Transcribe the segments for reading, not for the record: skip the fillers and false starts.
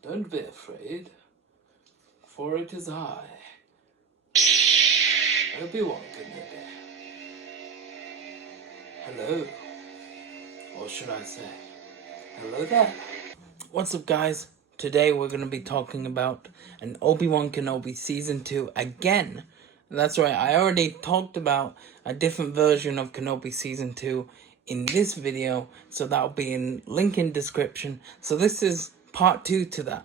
Don't be afraid, for it is I, OBI-WAN Kenobi. Hello, or should I say, hello there. What's up, guys? Today we're going to be talking about an Obi-Wan Kenobi Season 2 again. That's right, I already talked about a different version of Kenobi Season 2 in this video, so that'll be in link in description. So this is part 2 to that.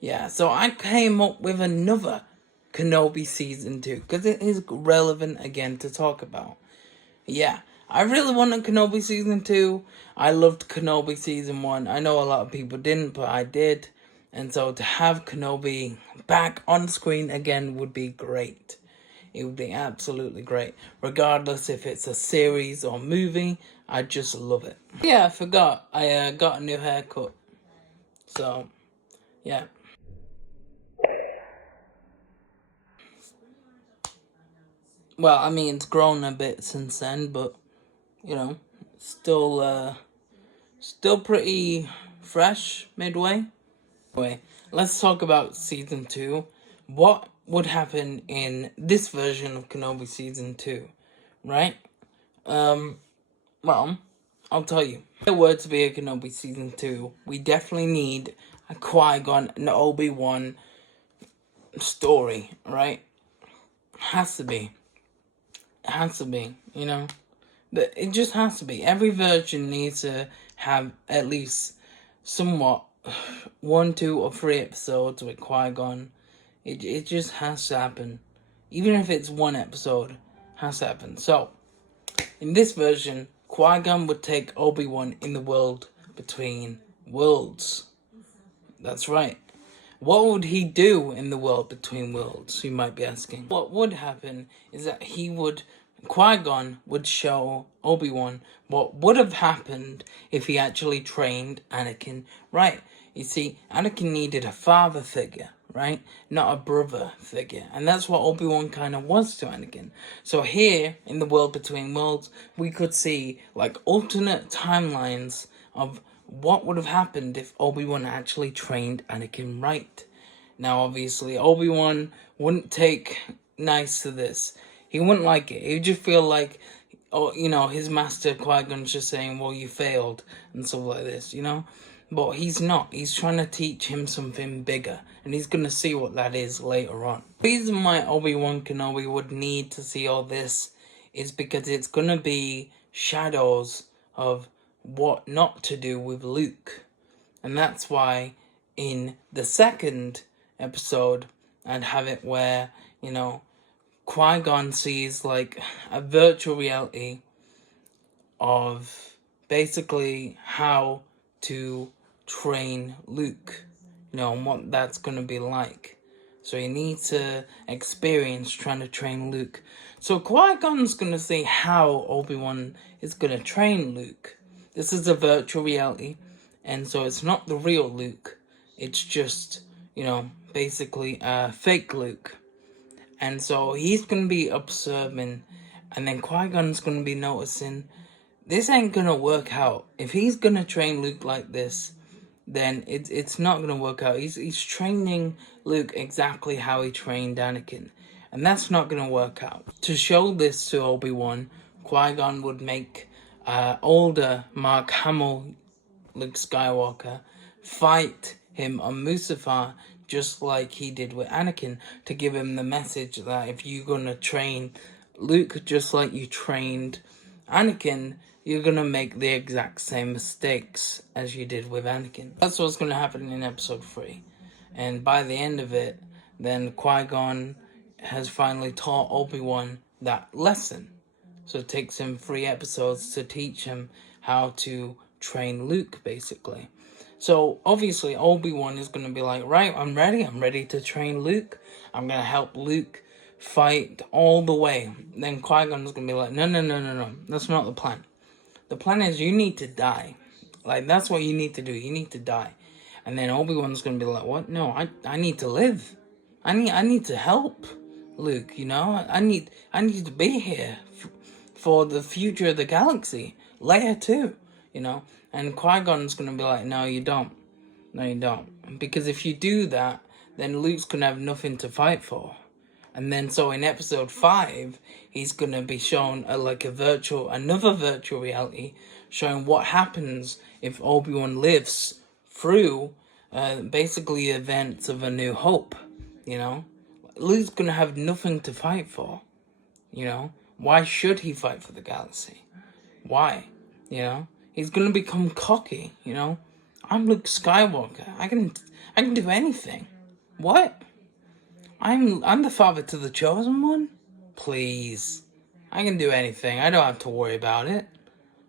Yeah, so I came up with another Kenobi Season 2 because it is relevant again to talk about. Yeah, I really wanted Kenobi Season 2. I loved Kenobi Season 1. I know a lot of people didn't, but I did. And so to have Kenobi back on screen again would be great. It would be absolutely great. Regardless if it's a series or movie, I just love it. Yeah, I forgot. I got a new haircut. So, yeah. Well, I mean, it's grown a bit since then, but, you know, still pretty fresh midway. Anyway, let's talk about Season 2. What would happen in this version of Kenobi Season 2, right? Well, I'll tell you. If there were to be a Kenobi Season 2, we definitely need a Qui-Gon and Obi-Wan story, right? Has to be. It has to be, you know? But it just has to be. Every version needs to have at least somewhat 1, 2, or 3 episodes with Qui-Gon. It just has to happen. Even if it's 1 episode, has to happen. So, in this version, Qui-Gon would take Obi-Wan in the world between worlds. That's right. What would he do in the world between worlds, you might be asking? What would happen is that Qui-Gon would show Obi-Wan what would have happened if he actually trained Anakin right. You see, Anakin needed a father figure, right? Not a brother figure. And that's what Obi-Wan kind of was to Anakin. So here, in the world between worlds, we could see, like, alternate timelines of what would have happened if Obi-Wan actually trained Anakin right. Now, obviously, Obi-Wan wouldn't take nice to this. He wouldn't like it. He would just feel like, oh, you know, his master Qui-Gon's just saying, well, you failed, and stuff like this, you know? But he's not. He's trying to teach him something bigger, and he's going to see what that is later on. The reason why Obi-Wan Kenobi would need to see all this is because it's going to be shadows of what not to do with Luke. And that's why in the second episode, I'd have it where, you know, Qui-Gon sees like a virtual reality of basically how to train Luke, you know, and what that's going to be like. So he needs to experience trying to train Luke. So Qui-Gon's going to see how Obi-Wan is going to train Luke. This is a virtual reality, and so it's not the real Luke. It's just, you know, basically a fake Luke. And so he's going to be observing, and then Qui-Gon's going to be noticing, this ain't going to work out. If he's going to train Luke like this, then it's not going to work out. He's training Luke exactly how he trained Anakin. And that's not going to work out. To show this to Obi-Wan, Qui-Gon would make older Mark Hamill Luke Skywalker fight him on Mustafar just like he did with Anakin, to give him the message that if you're going to train Luke just like you trained Anakin, you're going to make the exact same mistakes as you did with Anakin. That's what's going to happen in episode 3. And by the end of it, then Qui-Gon has finally taught Obi-Wan that lesson. So it takes him 3 episodes to teach him how to train Luke, basically. So obviously Obi-Wan is going to be like, right, I'm ready to train Luke. I'm going to help Luke fight all the way. Then Qui-Gon is going to be like, no, that's not the plan. The plan is you need to die. Like, that's what you need to do. You need to die. And then Obi-Wan's going to be like, what? No, I need to live. I need to help Luke, you know? I need to be here for the future of the galaxy. Leia too, you know? And Qui-Gon's going to be like, no, you don't. No, you don't. Because if you do that, then Luke's gonna have nothing to fight for. And then so in episode 5, he's gonna be shown another virtual reality, showing what happens if Obi-Wan lives through basically events of A New Hope. You know, Luke's gonna have nothing to fight for. You know, why should he fight for the galaxy? Why? You know, he's gonna become cocky. You know, I'm Luke Skywalker. I can do anything. What? I'm the father to the chosen one? Please. I can do anything. I don't have to worry about it.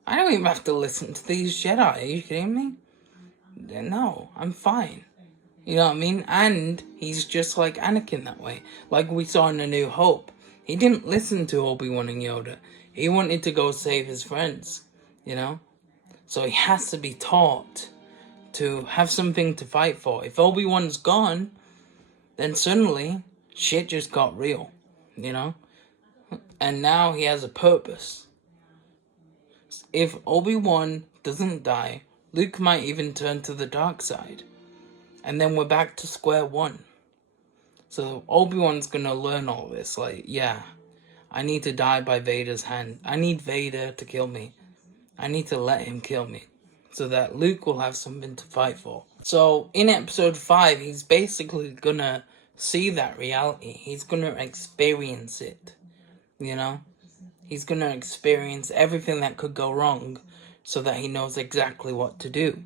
I don't even have to listen to these Jedi. Are you kidding me? No, I'm fine. You know what I mean? And he's just like Anakin that way. Like we saw in A New Hope. He didn't listen to Obi-Wan and Yoda. He wanted to go save his friends. You know? So he has to be taught to have something to fight for. If Obi-Wan's gone, then suddenly, shit just got real, you know? And now he has a purpose. If Obi-Wan doesn't die, Luke might even turn to the dark side. And then we're back to square one. So Obi-Wan's gonna learn all this. Like, yeah, I need to die by Vader's hand. I need Vader to kill me. I need to let him kill me. So that Luke will have something to fight for. So in episode 5, he's basically gonna see that reality. He's gonna experience it. You know? He's gonna experience everything that could go wrong so that he knows exactly what to do.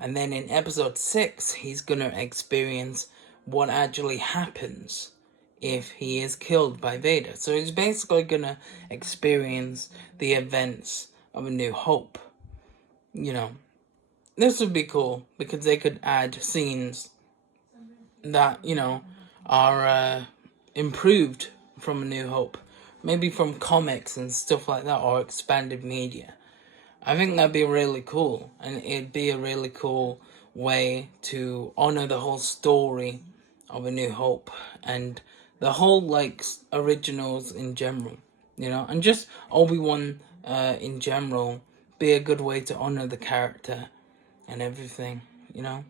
And then in episode 6, he's gonna experience what actually happens if he is killed by Vader. So he's basically gonna experience the events of A New Hope. You know, this would be cool because they could add scenes that, you know, are improved from A New Hope. Maybe from comics and stuff like that, or expanded media. I think that'd be really cool, and it'd be a really cool way to honor the whole story of A New Hope and the whole, like, originals in general, you know, and just Obi-Wan in general. Be a good way to honor the character and everything, you know.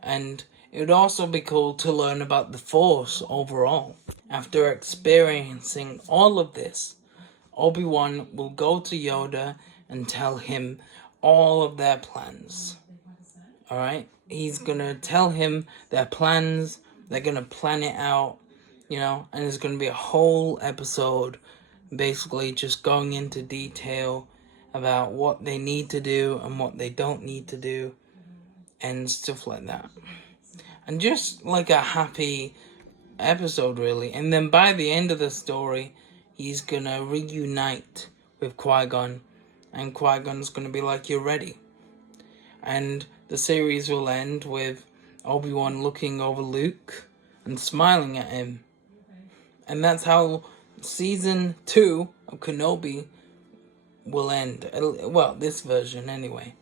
And it would also be cool to learn about the Force overall. After experiencing all of this, Obi-Wan will go to Yoda and tell him all of their plans. Alright? He's gonna tell him their plans, they're gonna plan it out, you know, and there's gonna be a whole episode basically just going into detail about what they need to do and what they don't need to do and stuff like that. And just like a happy episode, really. And then by the end of the story, he's gonna reunite with Qui-Gon, and Qui-Gon's gonna be like, you're ready. And the series will end with Obi-Wan looking over Luke and smiling at him. And that's how season 2 of Kenobi will end. Well, this version anyway.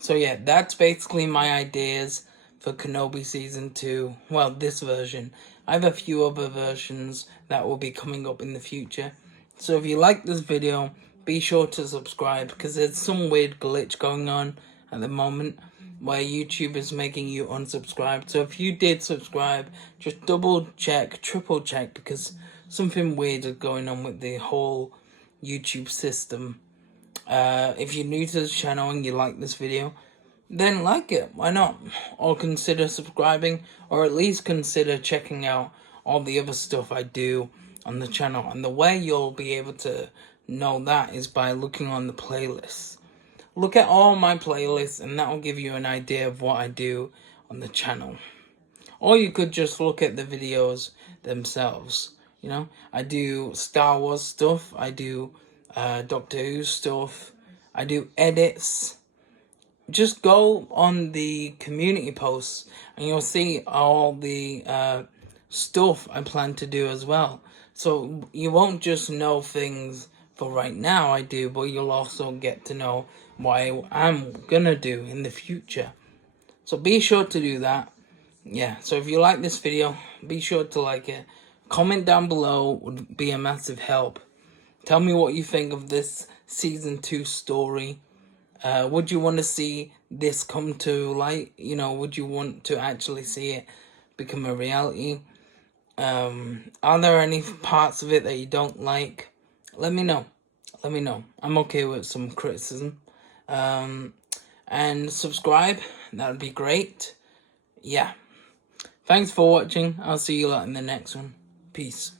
So yeah, that's basically my ideas for Kenobi season 2. Well, this version. I have a few other versions that will be coming up in the future. So if you like this video, be sure to subscribe, because there's some weird glitch going on at the moment where YouTube is making you unsubscribe. So if you did subscribe, just double check, triple check, because something weird is going on with the whole YouTube system. If you're new to this channel and you like this video, then like it, why not? Or consider subscribing, or at least consider checking out all the other stuff I do on the channel. And the way you'll be able to know that is by looking on the playlists. Look at all my playlists, and that will give you an idea of what I do on the channel. Or you could just look at the videos themselves. You know, I do Star Wars stuff, I do Doctor Who stuff, I do edits. Just go on the community posts and you'll see all the stuff I plan to do as well. So you won't just know things for right now I do, but you'll also get to know what I'm gonna do in the future. So be sure to do that. Yeah, so if you like this video, be sure to like it. Comment down below would be a massive help. Tell me what you think of this season 2 story. Would you want to see this come to light? You know, would you want to actually see it become a reality? Are there any parts of it that you don't like? Let me know. Let me know. I'm okay with some criticism. And subscribe. That would be great. Yeah. Thanks for watching. I'll see you lot in the next one. Peace.